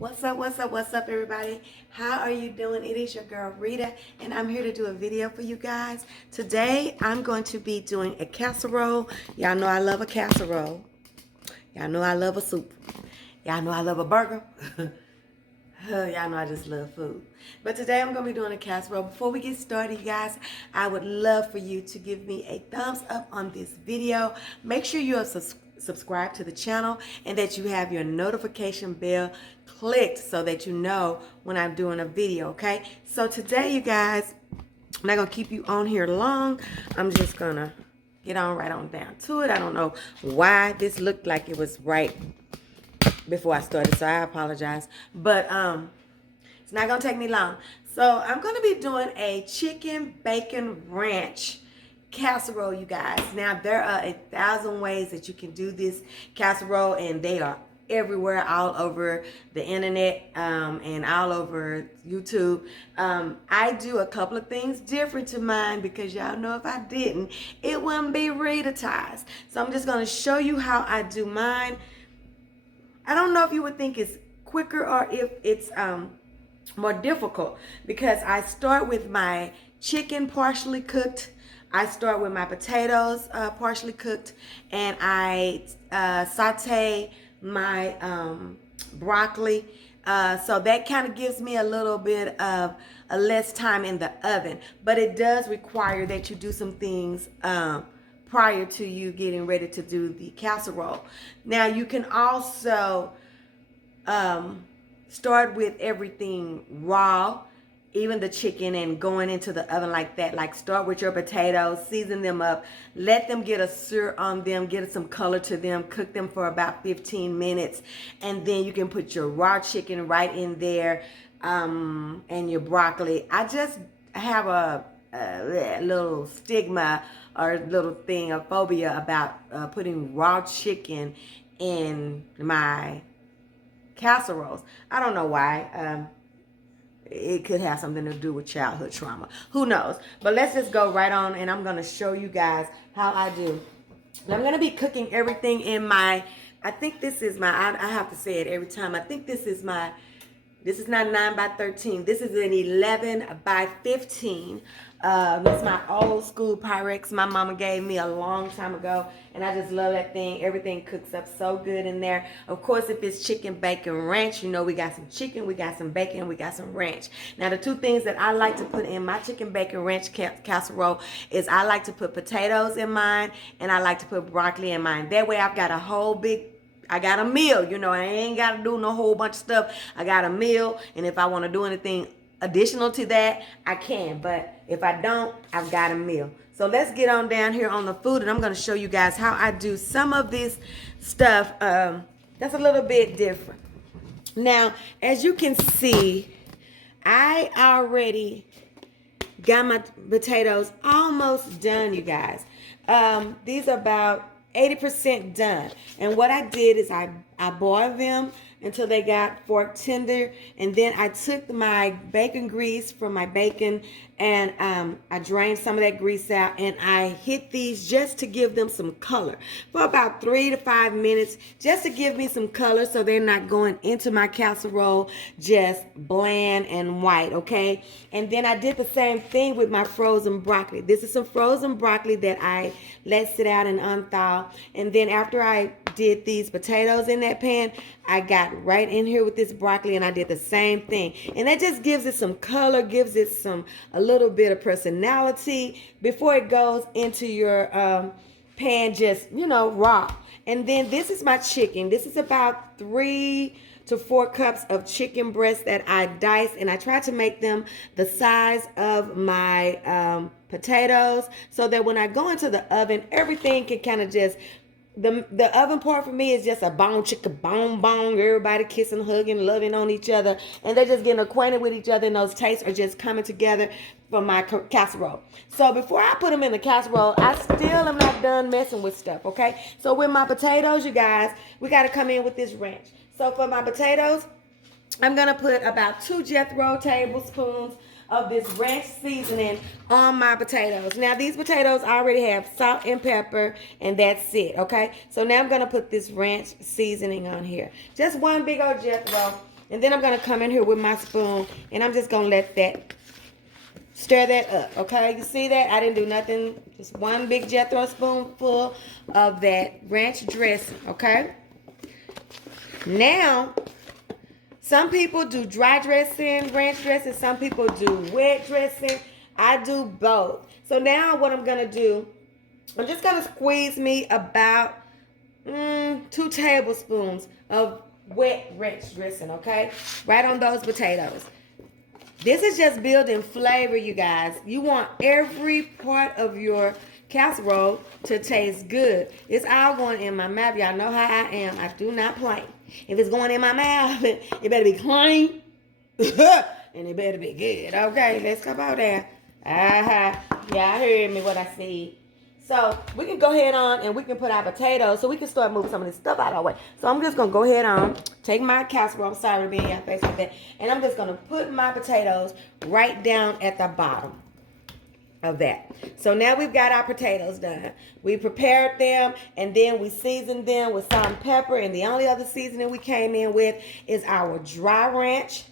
What's up, everybody? How are you doing? It is your girl, Rita, and I'm here to do a video for you guys. Today, I'm going to be doing a casserole. Y'all know I love a casserole. Y'all know I love a soup. Y'all know I love a burger. Y'all know I just love food. But today, I'm going to be doing a casserole. Before we get started, you guys, I would love for you to give me a thumbs up on this video. Make sure you are subscribe to the channel and that you have your notification bell clicked so that you know when I'm doing a video, okay? So today, you guys, I'm not gonna keep you on here long. I'm just gonna get on right on down to it. I don't know why this looked like it was right before I started, so I apologize, but it's not gonna take me long. So I'm gonna be doing a chicken bacon ranch casserole, you guys. Now, there are 1,000 ways that you can do this casserole, and they are everywhere, all over the internet, and all over YouTube. I do a couple of things different to mine because y'all know if I didn't, it wouldn't be Rita-tized. So I'm just gonna show you how I do mine. I don't know if you would think it's quicker or if it's more difficult, because I start with my chicken partially cooked. I start with my potatoes partially cooked, and I saute my broccoli. So that kind of gives me a little bit of a less time in the oven. But it does require that you do some things prior to you getting ready to do the casserole. Now, you can also start with everything raw, even the chicken, and going into the oven like that. Like, start with your potatoes, season them up, let them get a sear on them, get some color to them, cook them for about 15 minutes, and then you can put your raw chicken right in there, and your broccoli. I just have a little stigma or little thing, a phobia about putting raw chicken in my casseroles. I don't know why. It could have something to do with childhood trauma. Who knows? But let's just go right on, and I'm going to show you guys how I do. And I'm going to be cooking everything in my, I think this is my, I have to say it every time. I think this is my, this is not 9 by 13. This is an 11 by 15. It's my old school Pyrex my mama gave me a long time ago, and I just love that thing. Everything cooks up so good in there. Of course, if it's chicken bacon ranch, you know we got some chicken, we got some bacon, we got some ranch. Now, the two things that I like to put in my chicken bacon ranch casserole is I like to put potatoes in mine, and I like to put broccoli in mine. That way, I've got a whole big, I got a meal. You know, I ain't got to do no whole bunch of stuff. I got a meal, and if I want to do anything additional to that, I can. But if I don't, I've got a meal. So let's get on down here on the food, and I'm going to show you guys how I do some of this stuff that's a little bit different. Now, as you can see, I already got my potatoes almost done, you guys. These are about 80% done. And what I did is I boiled them until they got fork tender, and then I took my bacon grease from my bacon, and I drained some of that grease out, and I hit these just to give them some color for about 3 to 5 minutes, just to give me some color so they're not going into my casserole just bland and white, okay? And then I did the same thing with my frozen broccoli. This is some frozen broccoli that I let sit out and unthaw, and then after I did these potatoes in that pan, I got right in here with this broccoli, and I did the same thing. And that just gives it some color, gives it a little bit of personality before it goes into your pan just, you know, raw. And then this is my chicken. This is about 3 to 4 cups of chicken breast that I diced, and I tried to make them the size of my potatoes so that when I go into the oven, everything can kind of just, the oven part for me is just a bone chicka bone bone, everybody kissing, hugging, loving on each other, and they're just getting acquainted with each other, and those tastes are just coming together for my casserole. So before I put them in the casserole, I still am not done messing with stuff, okay? So with my potatoes, you guys, we got to come in with this ranch. So for my potatoes, I'm going to put about 2 Jethro tablespoons of this ranch seasoning on my potatoes. Now, these potatoes already have salt and pepper, and that's it, okay? So now I'm going to put this ranch seasoning on here. Just one big old Jethro. And then I'm going to come in here with my spoon, and I'm just going to let that, stir that up, okay? You see that? I didn't do nothing. Just one big Jethro spoonful of that ranch dressing, okay? Now, some people do dry dressing, ranch dressing. Some people do wet dressing. I do both. So now what I'm going to do, I'm just going to squeeze me about 2 tablespoons of wet ranch dressing, okay? Right on those potatoes. This is just building flavor, you guys. You want every part of your casserole to taste good. It's all going in my mouth. Y'all know how I am. I do not play. If it's going in my mouth, it better be clean. And it better be good. Okay, let's come out there. Yeah, I heard me what I said. So we can go ahead on and we can put our potatoes so we can start moving some of this stuff out of our way. So I'm just going to go ahead on, take my casserole, I'm sorry being in your face like that, and I'm just going to put my potatoes right down at the bottom of that. So now we've got our potatoes done. We prepared them and then we seasoned them with salt and pepper, and the only other seasoning we came in with is our dry ranch,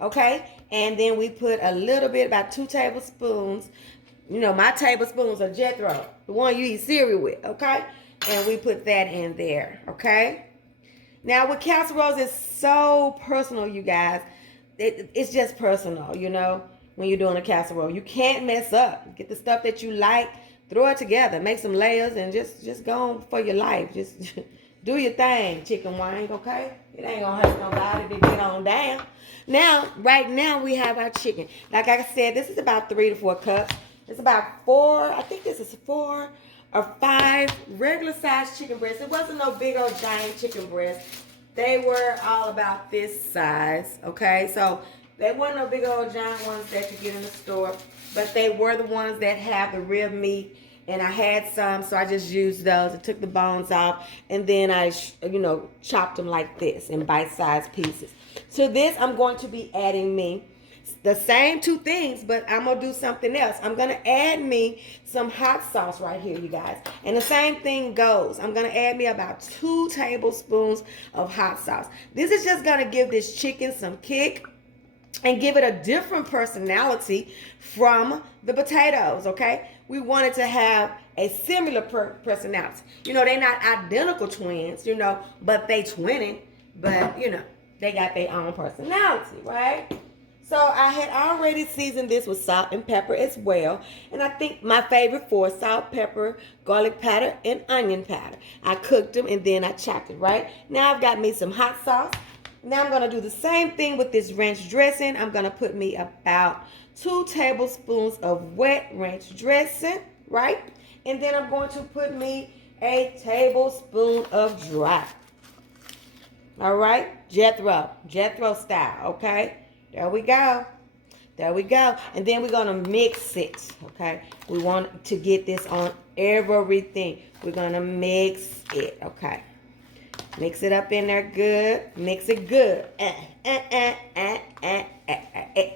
okay? And then we put a little bit, about 2 tablespoons. You know, my tablespoons are Jethro, the one you eat cereal with, okay? And we put that in there, okay? Now, with casseroles, it's so personal, you guys. It's just personal, you know, when you're doing a casserole. You can't mess up. Get the stuff that you like, throw it together, make some layers, and just go on for your life. Just do your thing, chicken wing, okay? It ain't gonna hurt nobody to get on down. Now, right now, we have our chicken. Like I said, this is about 3 to 4 cups. It's about 4, I think this is 4 or 5 regular sized chicken breasts. It wasn't no big old giant chicken breasts. They were all about this size, okay? So they weren't no big old giant ones that you get in the store, but they were the ones that have the rib meat. And I had some, so I just used those. I took the bones off, and then I, chopped them like this in bite-sized pieces. To this, I'm going to be adding me the same 2 things, but I'm going to do something else. I'm going to add me some hot sauce right here, you guys. And the same thing goes. I'm going to add me about 2 tablespoons of hot sauce. This is just going to give this chicken some kick and give it a different personality from the potatoes, okay? We wanted to have a similar personality. You know, they're not identical twins, but they twinning. But, they got their own personality, right? So I had already seasoned this with salt and pepper as well. And I think my favorite 4, salt, pepper, garlic powder, and onion powder. I cooked them and then I chopped it, right? Now I've got me some hot sauce. Now I'm going to do the same thing with this ranch dressing. I'm going to put me about 2 tablespoons of wet ranch dressing, right? And then I'm going to put me a tablespoon of dry. All right? Jethro style, okay? There we go. There we go. And then we're going to mix it, okay? We want to get this on everything. We're going to mix it, okay? Mix it up in there good. Mix it good.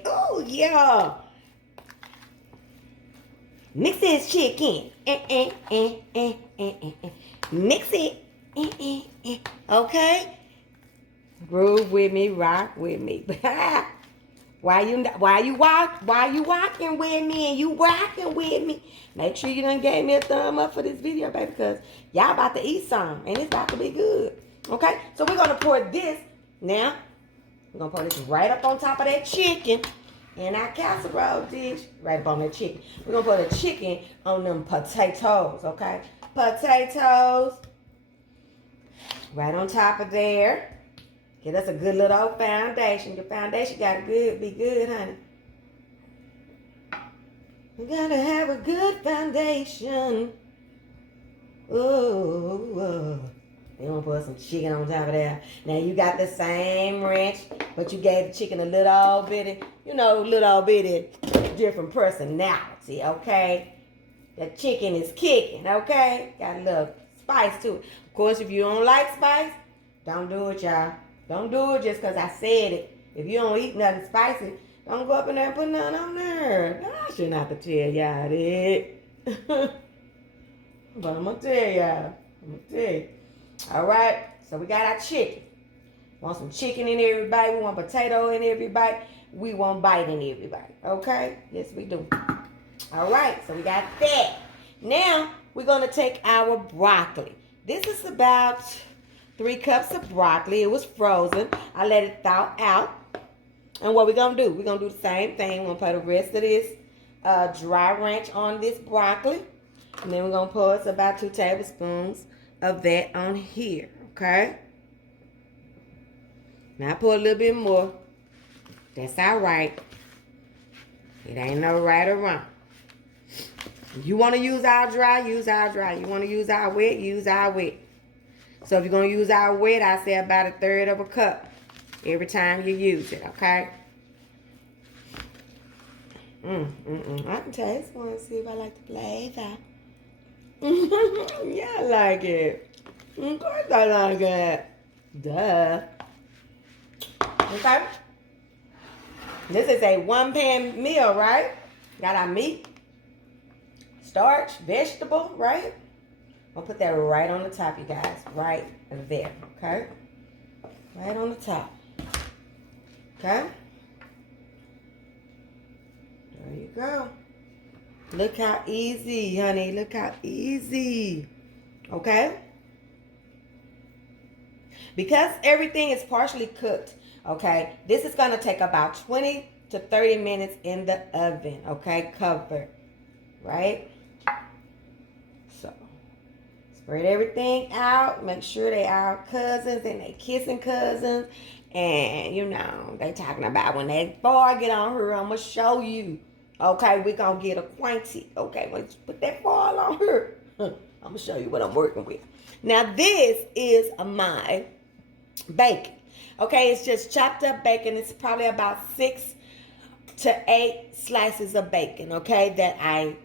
Oh, yeah. Mix this chicken. Mix it. Okay? Groove with me, rock with me. Why you walking with me and you rocking with me? Make sure you done gave me a thumb up for this video, baby, because y'all about to eat some and it's about to be good. Okay, so we're gonna pour this now. We're gonna pour this right up on top of that chicken in our casserole dish. Right up on that chicken. We're gonna put the chicken on them potatoes, okay? Potatoes. Right on top of there. Get us a good little old foundation. Your foundation gotta be good, honey. You gotta have a good foundation. Ooh. You want to put some chicken on top of there. Now you got the same ranch, but you gave the chicken a little bitty different personality, okay? That chicken is kicking, okay? Got a little spice to it. Of course, if you don't like spice, don't do it, y'all. Don't do it just because I said it. If you don't eat nothing spicy, don't go up in there and put nothing on there. I shouldn't have to tell y'all that. But I'm going to tell y'all. All right, so we got our chicken. Want some chicken in every bite. We want potato in every bite. We want bite in every bite. Okay? Yes, we do. All right, so we got that. Now, we're going to take our broccoli. This is about 3 cups of broccoli. It was frozen. I let it thaw out. And what we're going to do, we're going to do the same thing. We're going to put the rest of this dry ranch on this broccoli. And then we're going to pour about 2 tablespoons of that on here. Okay? Now, I pour a little bit more. That's all right. It ain't no right or wrong. You want to use our dry, use our dry. You want to use our wet, use our wet. So if you're going to use our wet, I say about 1/3 of a cup every time you use it, okay? I can taste one and see if I like the flavor. Yeah, I like it. Of course I like it. Duh. Okay? This is a 1-pan meal, right? Got our meat, starch, vegetable, right? I'll put that right on the top, you guys. Right there, okay? Right on the top. Okay? There you go. Look how easy, honey. Look how easy. Okay? Because everything is partially cooked, okay, this is going to take about 20 to 30 minutes in the oven, okay, covered, right? So, spread everything out. Make sure they are cousins and they kissing cousins. And, you know, they talking about when that foil get on her, I'm going to show you. Okay, we're going to get acquainted. Okay, let's put that foil on her. I'm going to show you what I'm working with. Now, this is my bacon. Okay, it's just chopped up bacon. It's probably about 6 to 8 slices of bacon, okay, that I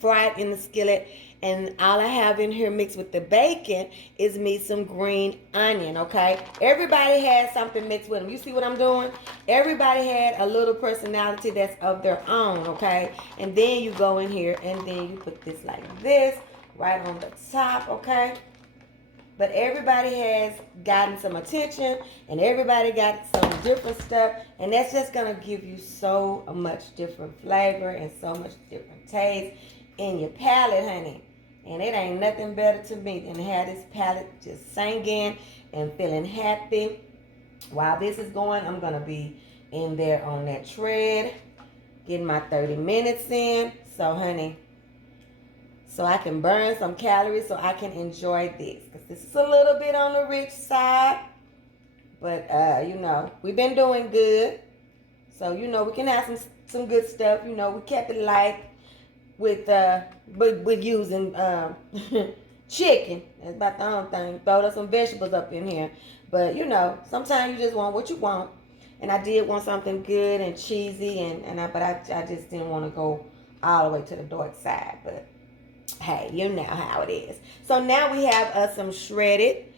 fried in the skillet. And all I have in here mixed with the bacon is me some green onion, okay? Everybody has something mixed with them. You see what I'm doing? Everybody had a little personality that's of their own, okay? And then you go in here and then you put this like this right on the top, okay? But everybody has gotten some attention and everybody got some different stuff. And that's just going to give you so much different flavor and so much different taste in your palate, honey. And it ain't nothing better to me than to have this palate just singing and feeling happy. While this is going, I'm going to be in there on that tread, getting my 30 minutes in. So, honey, so I can burn some calories so I can enjoy this. Because this is a little bit on the rich side. But, you know, we've been doing good. So, you know, we can have some good stuff. You know, we kept it light with using chicken. That's about the only thing. Throw some vegetables up in here. But, you know, sometimes you just want what you want. And I did want something good and cheesy. But I just didn't want to go all the way to the dark side. But, hey, you know how it is. So now we have some shredded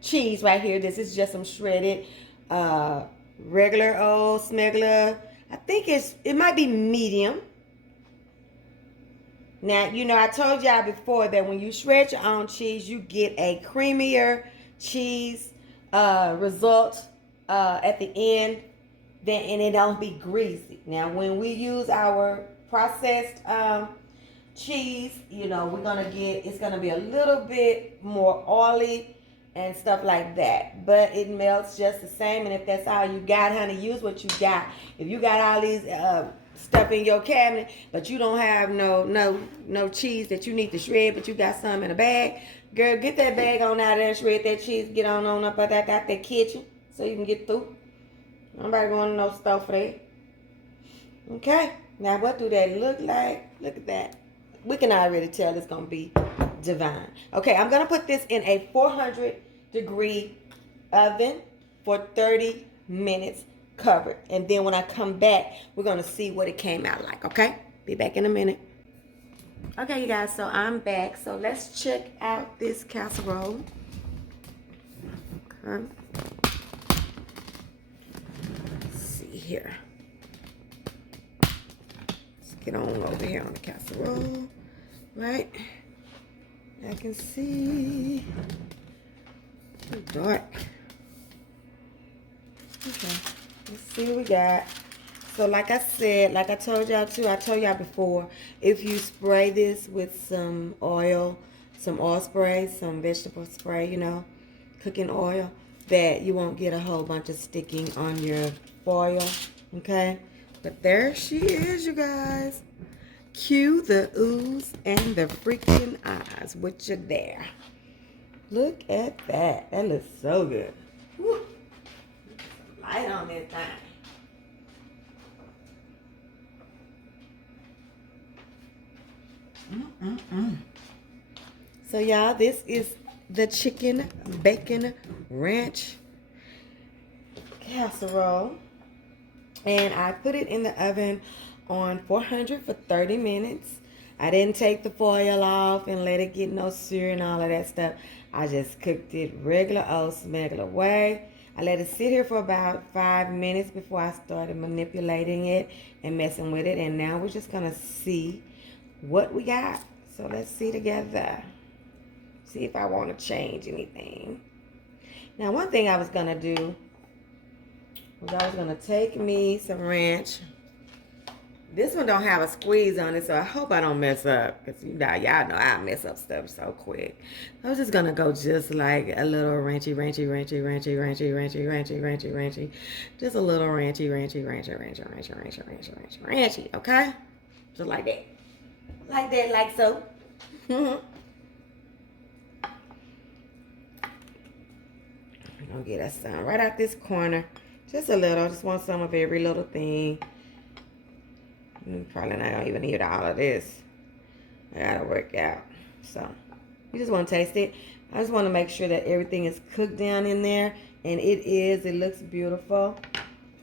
cheese right here. This is just some shredded regular old smuggler. I think it might be medium. Now, you know, I told y'all before that when you shred your own cheese, you get a creamier cheese result at the end. And it don't be greasy. Now, when we use our processed cheese, you know, it's gonna be a little bit more oily and stuff like that. But it melts just the same. And if that's all you got, honey, use what you got. If you got all these stuff in your cabinet, but you don't have no cheese that you need to shred, but you got some in a bag, girl, get that bag on out there and shred that cheese. Get on up out that kitchen so you can get through. Nobody going to no store for that. Okay. Now, what do that look like? Look at that. We can already tell it's going to be divine. Okay, I'm going to put this in a 400-degree oven for 30 minutes covered. And then when I come back, we're going to see what it came out like, okay? Be back in a minute. Okay, you guys, so I'm back. So let's check out this casserole. Okay. Here. Let's get on over here on the casserole, right? I can see. too dark. Okay, let's see what we got. So like I said, like I told y'all too, I told y'all before, if you spray this with some oil spray, some vegetable spray, you know, cooking oil, that you won't get a whole bunch of sticking on your foil, okay? But there she is, you guys. Cue the oohs and the freaking eyes with you there. Look at that. That looks so good. Woo. Light on this thing. So y'all, this is the Chicken Bacon Ranch Casserole. And I put it in the oven on 400 for 30 minutes. I didn't take the foil off and let it get no sear and all of that stuff. I just cooked it regular old smuggler way. I let it sit here for about 5 minutes before I started manipulating it and messing with it. And now we're just gonna see what we got. So let's see together. See if I want to change anything. Now, one thing I was gonna do was I was gonna take me some ranch. This one don't have a squeeze on it, so I hope I don't mess up. Because y'all know I mess up stuff so quick. I was just going to go just like a little ranchy. Just a little ranchy, okay? Just like that. Like that, like so. I'm going to get us some right out this corner. Just a little. Just want some of every little thing. Probably not gonna even eat all of this. I gotta work out. So you just want to taste it. I just want to make sure that everything is cooked down in there, and it is. It looks beautiful.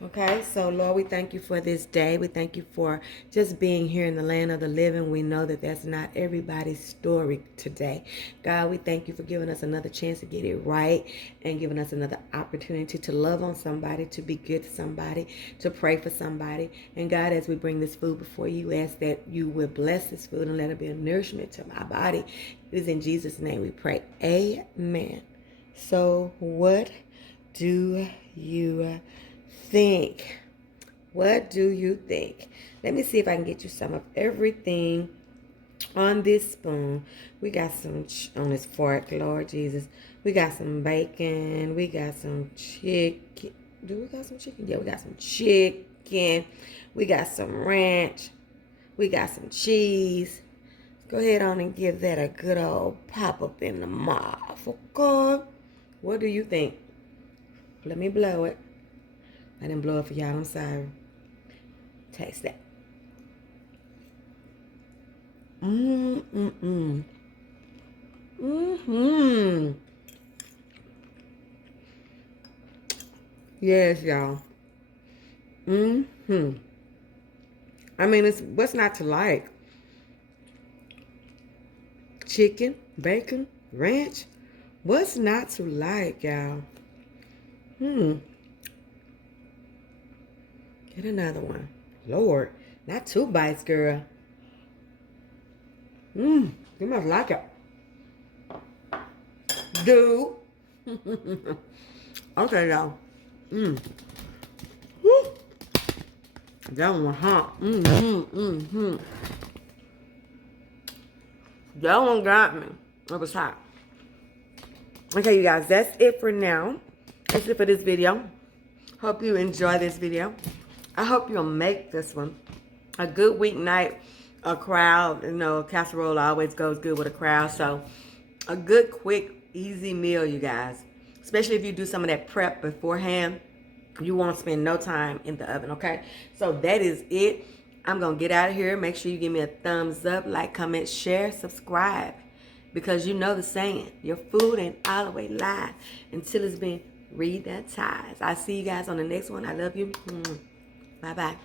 Okay, so Lord, we thank you for this day. We thank you for just being here in the land of the living. We know that that's not everybody's story today. God, we thank you for giving us another chance to get it right and giving us another opportunity to love on somebody, to be good to somebody, to pray for somebody. And God, as we bring this food before you, ask that you will bless this food and let it be a nourishment to my body. It is in Jesus' name we pray. Amen. So what do you think? What do you think? Let me see if I can get you some of everything on this spoon. We got some on this fork, Lord Jesus. We got some bacon. We got some chicken. Do we got some chicken? Yeah, we got some chicken. We got some ranch. We got some cheese. Go ahead on and give that a good old pop up in the mouth. Okay? What do you think? Let me blow it. I didn't blow it for y'all. I'm sorry. Taste that. Yes, y'all. I mean, it's what's not to like? Chicken, bacon, ranch. What's not to like, y'all? Get another one. Lord, not 2 bites, girl. You must like it. Do. Okay, y'all. That one was hot. That one got me. It was hot. Okay, you guys, that's it for now. That's it for this video. Hope you enjoy this video. I hope you'll make this one a good weeknight, a crowd. You know, casserole always goes good with a crowd. So a good, quick, easy meal, you guys. Especially if you do some of that prep beforehand. You won't spend no time in the oven, okay? So that is it. I'm going to get out of here. Make sure you give me a thumbs up, like, comment, share, subscribe. Because you know the saying, your food ain't all the way live until it's been rebaptized. I'll see you guys on the next one. I love you. Bye-bye.